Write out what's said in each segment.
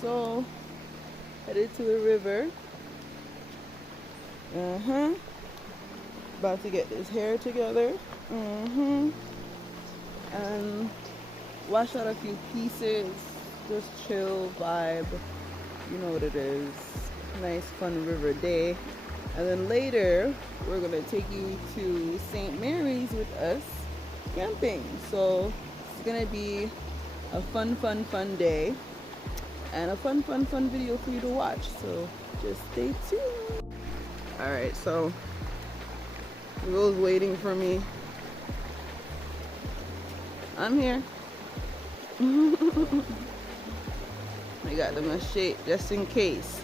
So headed to the river. About to get this hair together. And wash out a few pieces. Just chill vibe. You know what it is. Nice fun river day. And then later we're gonna take you to St. Mary's with us camping. So it's gonna be a fun day. And a fun video for you to watch, so just stay tuned. Alright, so Will's waiting for me. I'm here. I got the machete just in case.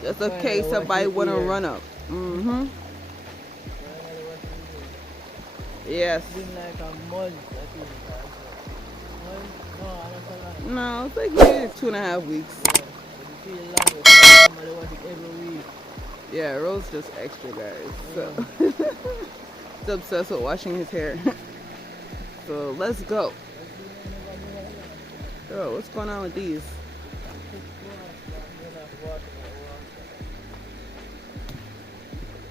Just in case somebody wanna run up. Yes. No, it's like maybe 2.5 weeks. Yeah, Rose just extra, guys. So he's obsessed with washing his hair. So let's go. Girl, what's going on with these?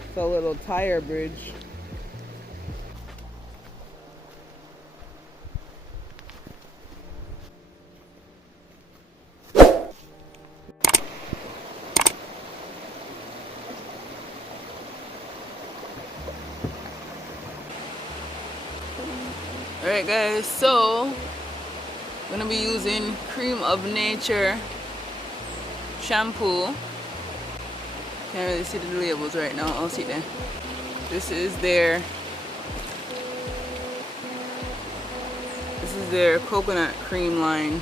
It's a little tire bridge. Alright guys, so I'm gonna be using Creme of Nature shampoo. Can't really see the labels right now. I'll see them. This is their coconut cream line,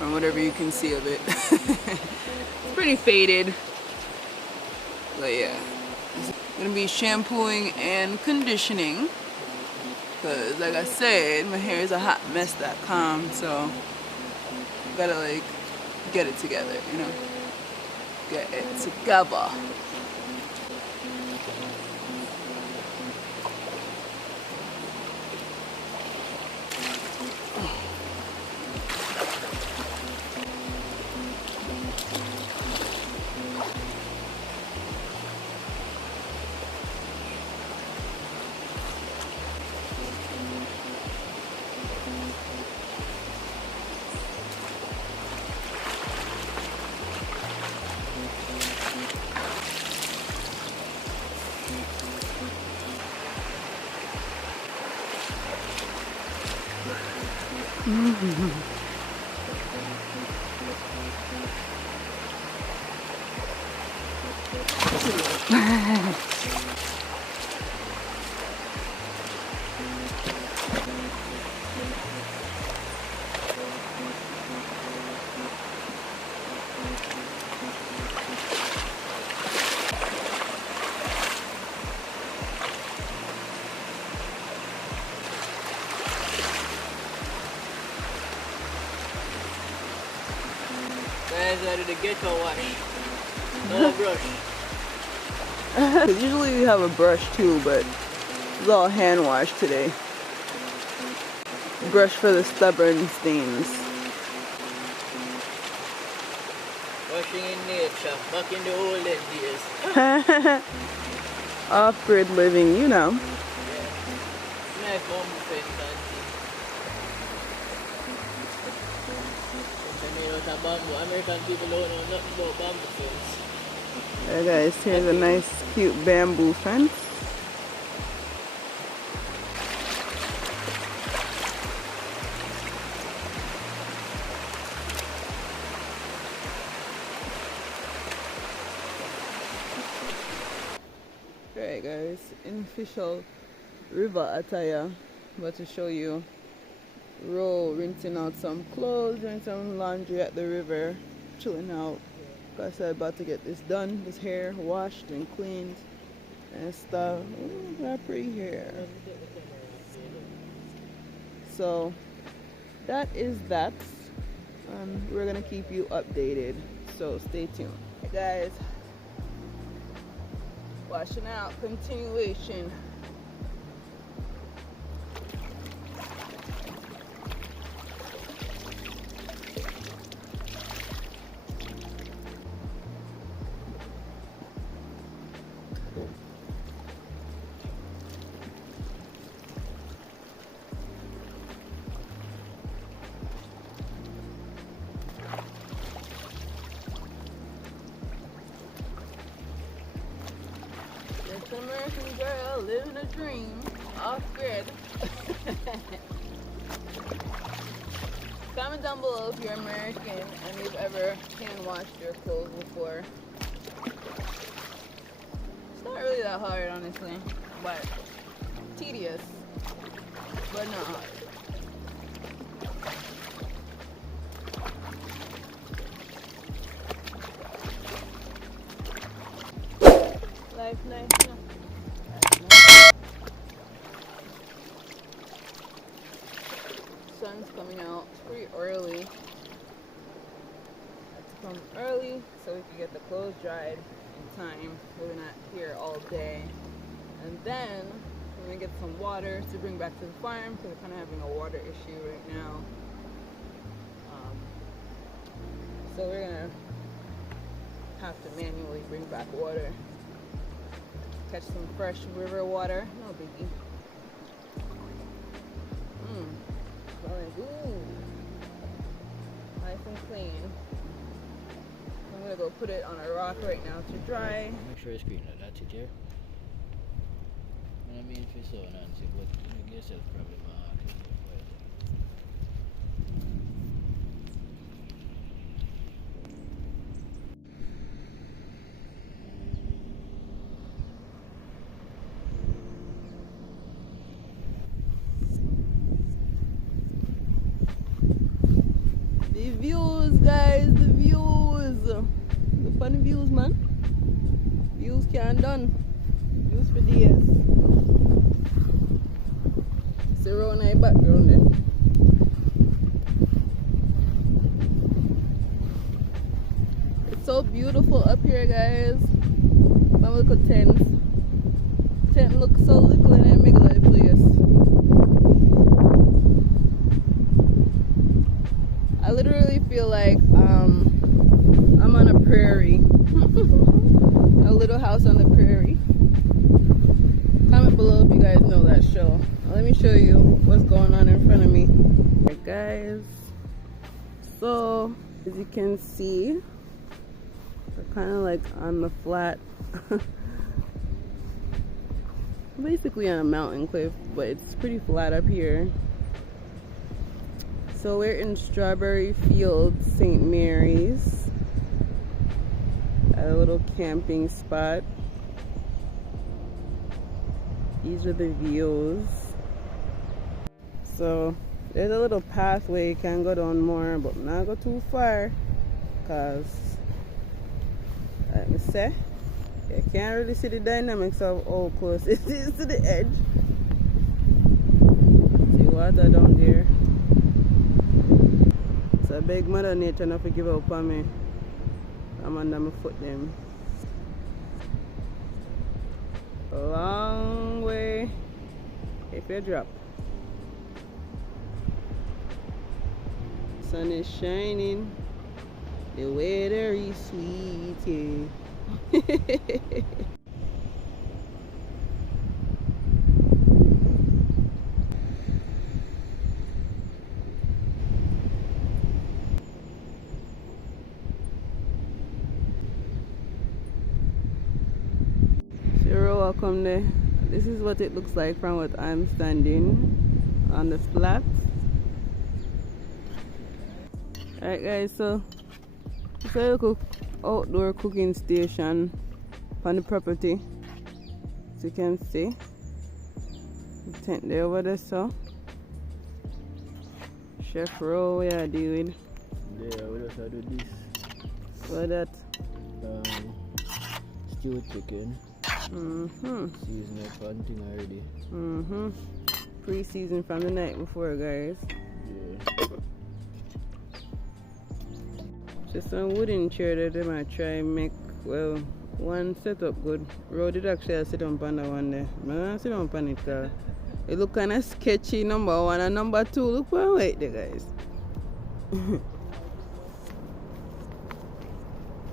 or whatever you can see of it. It's pretty faded, but yeah. I'm gonna be shampooing and conditioning because, like I said, my hair is a hot mess.com, so gotta like get it together, you know, get it together. Guys, ready to get a wash. No brush. Usually we have a brush too, but it's all hand wash today. Brush for the stubborn stains. Washing in nature, back in the olden days. Off-grid living, you know. Yeah. Nice bamboo fence and things. Made out of bamboo. American people don't know nothing about bamboo fence. There guys, here's a nice cute bamboo fence. Alright guys, official river attire. About to show you Ro rinsing out some clothes, doing some laundry at the river, chilling out. Like I said, about to get this done, this hair washed and cleaned and stuff. Ooh, got pretty hair. So that is that. We're gonna keep you updated, so stay tuned. Hey guys, washing out, continuation. It's an American girl living a dream off grid. Comment down below if you're American and you've ever hand washed your clothes before. It's not really that hard, honestly, but tedious, but not hard. Life nice, you know. Sun's coming out. It's pretty early. Have to come early so we can get the clothes dried in time. We're not here all day. And then we're gonna get some water to bring back to the farm because we're kind of having a water issue right now. So we're gonna have to manually bring back water. Catch some fresh river water, no biggie. Ooh, nice and clean. I'm gonna go put it on a rock right now to dry. Make sure it's green. That's it here. I mean, if it's so Nancy, but you get yourself problem. The views, guys, the views. The funny views, man. Views can't done. Views for days. See around my background there. It's so beautiful up here, guys. My little tent. Tent looks so little in a middle of the place. I literally feel like I'm on a prairie. A little house on the prairie. Comment below if you guys know that show. Let me show you what's going on in front of me. Alright guys, so as you can see, we're kind of like on the flat, basically on a mountain cliff, but it's pretty flat up here. So we're in Strawberry Fields, St. Mary's, at a little camping spot. These are the views. So there's a little pathway, you can go down more, but not go too far, cause let me say, you can't really see the dynamics of how close it is to the edge. See water down there. So I beg Mother Nature not to give up on me. I'm under my foot them. A long way if you drop. Sun is shining. The weather is sweet. Welcome there. This is what it looks like from what I'm standing on the flat. Alright guys, so it's a little outdoor cooking station on the property, as you can see. The tent there over there, so Chef Ro, what are you doing? Yeah, we just do this. What that? Stew chicken. Season it for thing already. Pre-season from the night before, guys. Yeah. Just some wooden chair that they might try make. Well, one setup good. Road did actually sit on that one there. I don't sit on it because it look kind of sketchy, number one, and number two, look for weight there, guys.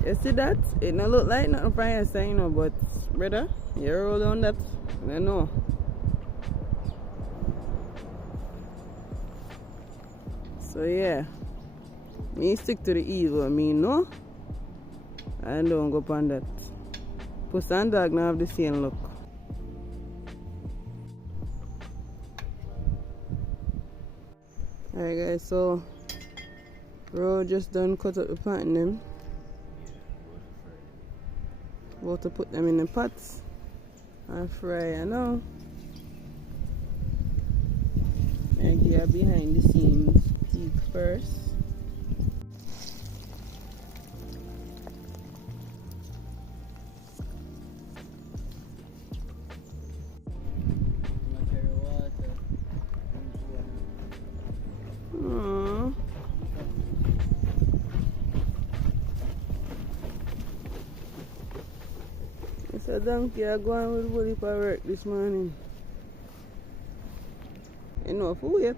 You see that? It don't look like nothing from your side, you know, but brother, you roll on that, I know. So yeah, me stick to the evil, me no. I don't go on that. Puss and dog now have the same look. Alright guys, so Ro just done cut up the plantain them. About to put them in the pots and fry, you know. And yeah, behind the scenes peek first. It's a donkey I going with Woody for work this morning. Enough for wait.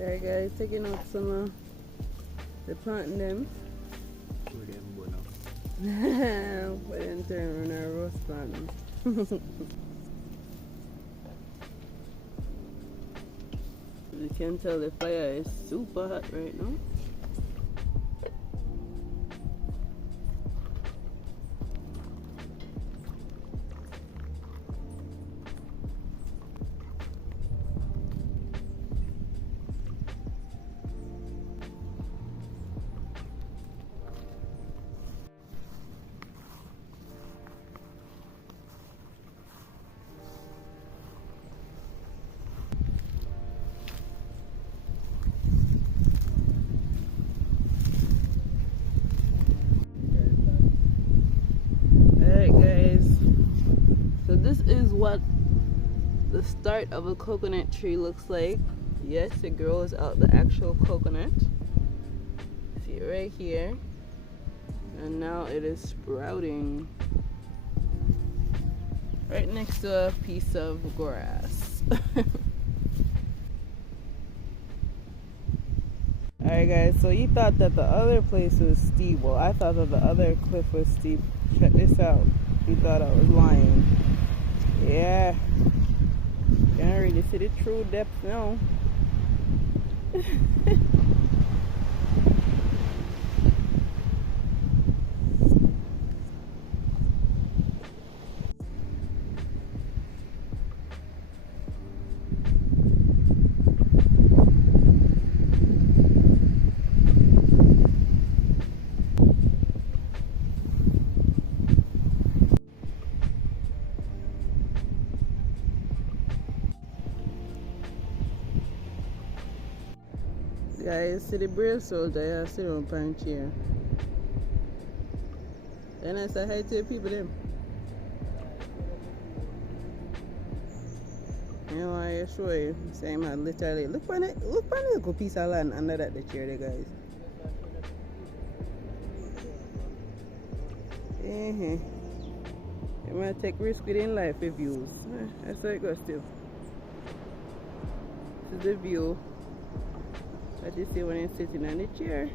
Alright guys, taking out some of the plantain them. Put them bun up. Put them turn on our roast plantain. You can tell the fire is super hot right now. This is what the start of a coconut tree looks like. Yes, it grows out the actual coconut. See it right here. And now it is sprouting right next to a piece of grass. Alright guys, so you thought that the other place was steep. Well, I thought that the other cliff was steep. Check this out. You thought I was lying. Yeah, can't really see the true depth now. Guys, see the brave soldier, I sit on punch here. Then I say hi to the people them. You know, I show you, saying man literally look for it, little piece of land under that the chair there guys. You might take risk within life if views. That's how it goes still. This is the view that you see when you're sitting on the chair.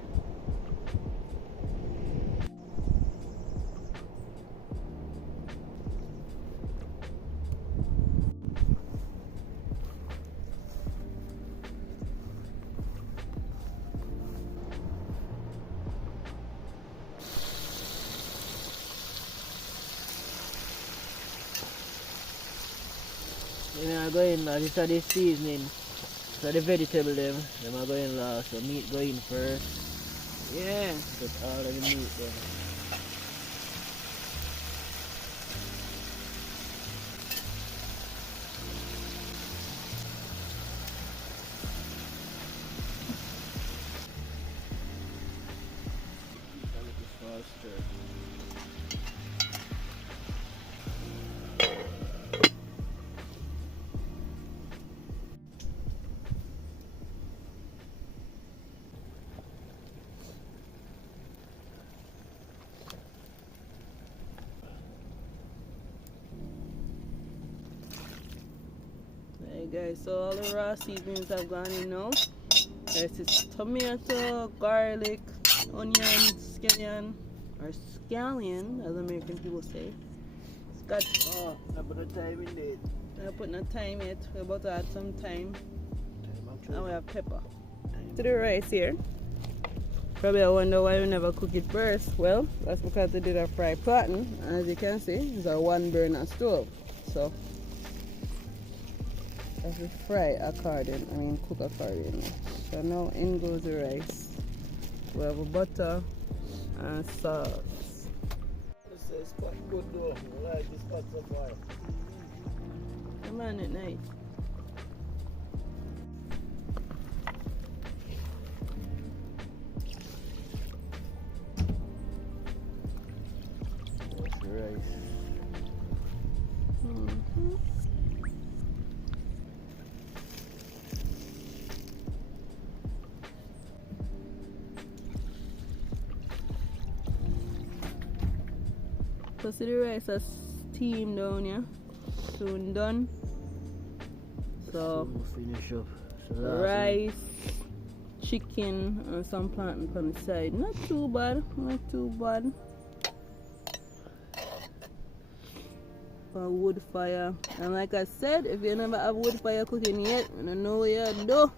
Then I go in, this are the seasoning. So the vegetable them are going last. So meat go in first. Yeah. Put all of the meat then. Hey guys, so all the raw seasonings have gone in now. There's this tomato, garlic, onion, scallion, or scallion, as American people say. It's got. Oh, I put no time in it. I put no time yet. We're about to add some time. And we have pepper. To the rice here. Probably I wonder why we never cook it first. Well, that's because they did a fry pattern. And as you can see, it's a one burner stove. So as we fry cook accordingly. So now in goes the rice. We have a butter and sauce. This is quite good though. I like this pot so far. Come on at night. That's the rice. So see the rice has steamed down, yeah? Soon done. So finish up. So rice, chicken, and some plantain on the side. Not too bad, not too bad. For wood fire. And like I said, if you never have wood fire cooking yet, I don't know what you do.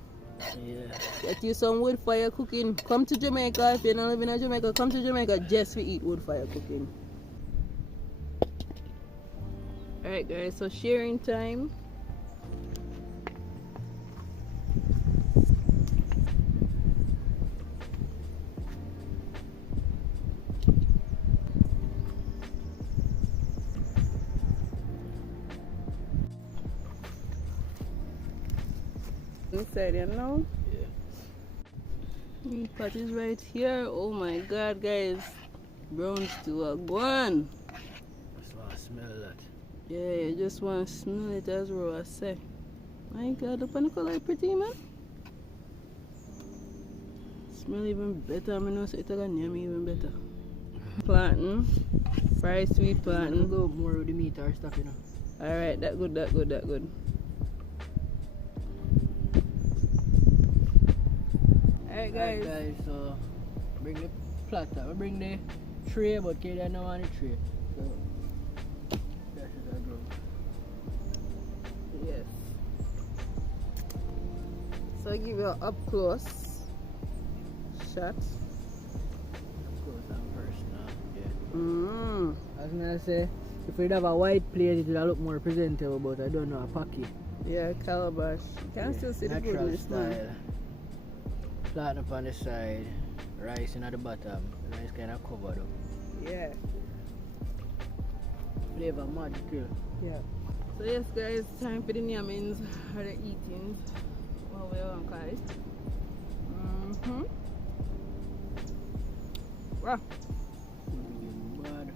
Yeah. Get you some wood fire cooking. Come to Jamaica. If you're not living in Jamaica, come to Jamaica just to eat wood fire cooking. Alright guys, so sharing time. Inside here now. Yeah. The pot is right here. Oh my god guys. Brown stew are gone. Just want to smell that. Yeah, you just want to smell it as raw, I say. My god, the pan color pretty, man. Smell even better. I know so it's gonna name even better. Plantain, fried sweet plantain. Go more with the meat or stuff, you know. Alright, that good, that good, that good. Alright guys. Alright guys, so bring the platter. We bring the tray, but Katie don't want the tray. So that should go. Yes. So I give you an up close shot. Close and first now. Yeah. Mmm. I was gonna say, if we'd have a white plate, it would look more presentable, but I don't know, a pocky. Yeah, calabash. You can still see the natural goodness now. style. Platinum on the side, rice in at the bottom, rice kind of covered up. Yeah. Flavor magical. Yeah. So yes guys, time for the yamins or the eatings. What we want guys. Wow. Bad.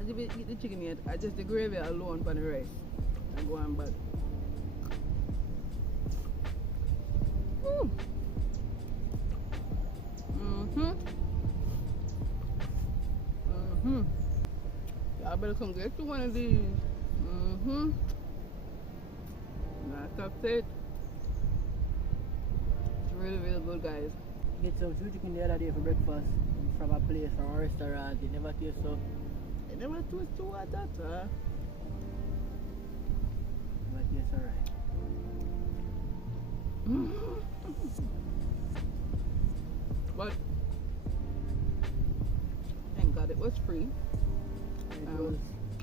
I didn't eat the chicken yet. I just the gravy alone for the rice. I go on bad. Y'all better come get to one of these. Like I said, it's really, really good, guys. Get some stew chicken the other day for breakfast from a place, from a restaurant. You never taste so. It never tastes too hot, that, huh? Never taste alright. But thank God it was free. It was.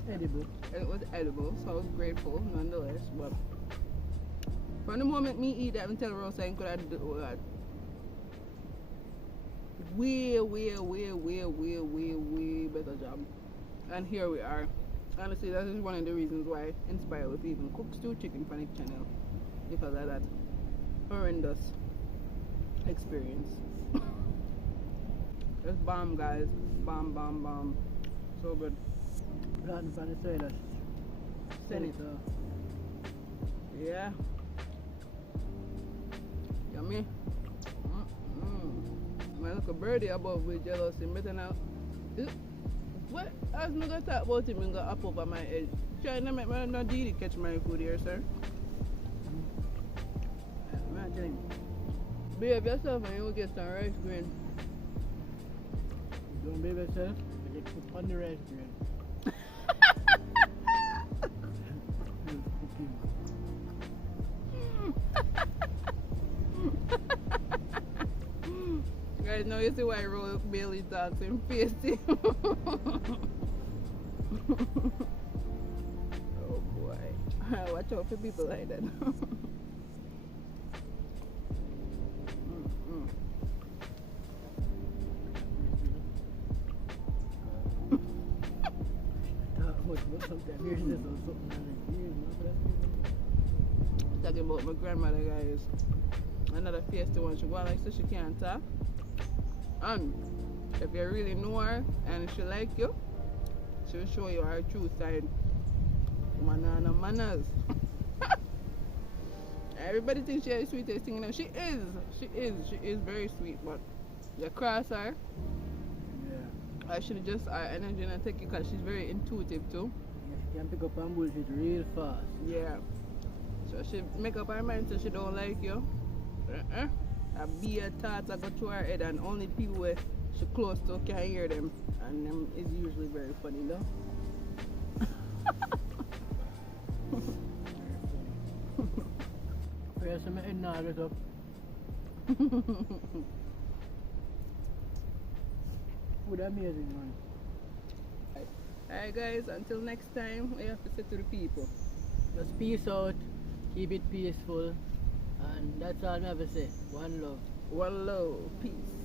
Edible. It was edible, so I was grateful nonetheless. But from the moment me eat that, I tell Rose I could have do that. Way better job. And here we are. Honestly, that is one of the reasons why I inspire with even cook stew chicken for the channel. Because of that horrendous experience. It's bomb, guys. Bomb. So good. Nothing from the side. Send it. Yeah. Yummy. My little birdie above with jealousy. Better now. What? As I go talk about him and go up over my head. Trying to make me not really catch my food here, sir. I'm telling you. Behave yourself and you will get some rice grain. Don't behave yourself, but you put on the rice grain. Guys, now you see why Rose Bailey talks in face. Oh boy. Watch out for people like that. Talking about my grandmother, guys. Another feisty one. She go like so she can't talk. And if you really know her and she like you, she'll show you her true side. Banana manners. Everybody thinks she is the sweetest thing. You know, she is very sweet, but you cross her. Yeah. I should just our energy and take it because she's very intuitive too. Yeah, she can pick up on bullshit real fast. Yeah. So she make up her mind so she don't like you. A beer thoughts I go through her head and only people where she close to can hear them. And them is usually very funny though. Yes, I'm in now, look up. Food amazing, man. Alright guys, until next time, we have to say to the people. Just peace out, keep it peaceful, and that's all I have to say. One love. One love, peace.